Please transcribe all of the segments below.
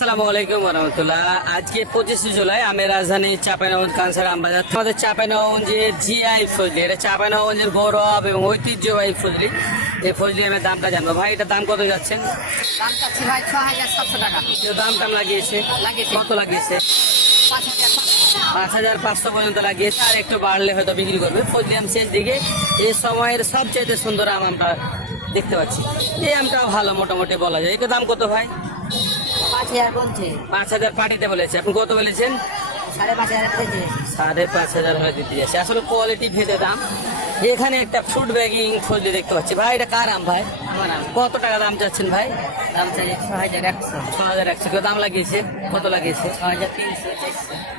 আসসালামু আলাইকুম রহমতুল্লাহ। আজকে 25 জুলাই আমি রাজধানী চাঁপাইনবাবগঞ্জ কানসার আমবাজার। আমাদের চাঁপাইনবাবগঞ্জের জিআই ফজলি, এটা চাঁপাইনবাবগঞ্জের গৌরব এবং ঐতিহ্যবাহী ফজলি। এই ফজলি আমি দামটা জানবো। ভাই এটা দাম কত যাচ্ছেন? দাম চাচ্ছি ভাই 6,700 টাকা। কেউ দাম টাম লাগিয়েছে? কত লাগিয়েছে? 5,500 পর্যন্ত লাগিয়েছে, আর একটু বাড়লে হয়তো বিক্রি করবে। ফজলি আম শেষ দিকে এই সময়ের সবচেয়ে সুন্দর আম আমরা দেখতে পাচ্ছি। এই আমটাও ভালো মোটামুটি বলা যায়। এটা দাম কত ভাই? 5,000 বলছে। 5,000 পাঠিতে বলেছে, আপনি কত বলেছেন? 5,500 পেয়েছে। 5,500 হয়ে দিতে যাচ্ছে। আসলে কোয়ালিটি ভেদে দাম। এখানে একটা ফ্রুট ব্যাগিং ফজলি দেখতে পাচ্ছি। ভাই এটা কার আম ভাই? আমার আম। কত টাকা দাম চাচ্ছেন ভাই? দাম চাই 6,100। 6,100। কেউ দাম লাগিয়েছে? কত লাগিয়েছে? 6,300,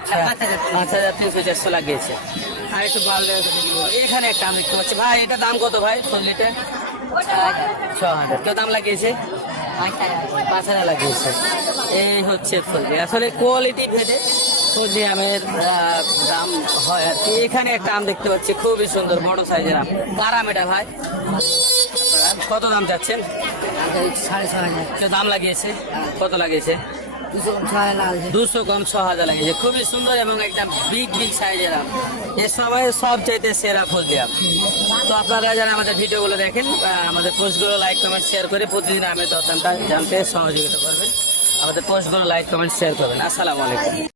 400। 5,300, 400 লাগিয়েছে। আর একটু বাড়লে হয়তো বিক্রি করবে। এখানে একটা আম দেখতে পাচ্ছি। ভাই এটা দাম কত ভাই ফজলিটা? 6,000। কেউ দাম লাগিয়েছে? 5,000 লাগিয়েছে। এই হচ্ছে ফজলি। আসলে কোয়ালিটি ভেদে ফজলি আমের দাম হয় আর কি। এখানে একটা আম দেখতে পাচ্ছি, খুবই সুন্দর বড় সাইজের আম। কার আম এটা ভাই? কত দাম চাচ্ছেন? 6,500। কেউ দাম লাগিয়েছে? কত লাগিয়েছে? 200 কম 6,000 লাগিয়েছে। খুবই সুন্দর এবং একদম বিগ বিগ সাইজের আম। এ সময় সব চাইতে সেরা ফজলি আম। তো আপনারা যারা আমাদের ভিডিওগুলো দেখেন, আমাদের পোস্টগুলো লাইক কমেন্ট শেয়ার করে প্রতিদিন আমের দরদামটা জানতে সহযোগিতা করবেন। আমাদের পোস্টগুলো লাইক কমেন্ট শেয়ার করবেন। আসসালামু আলাইকুম।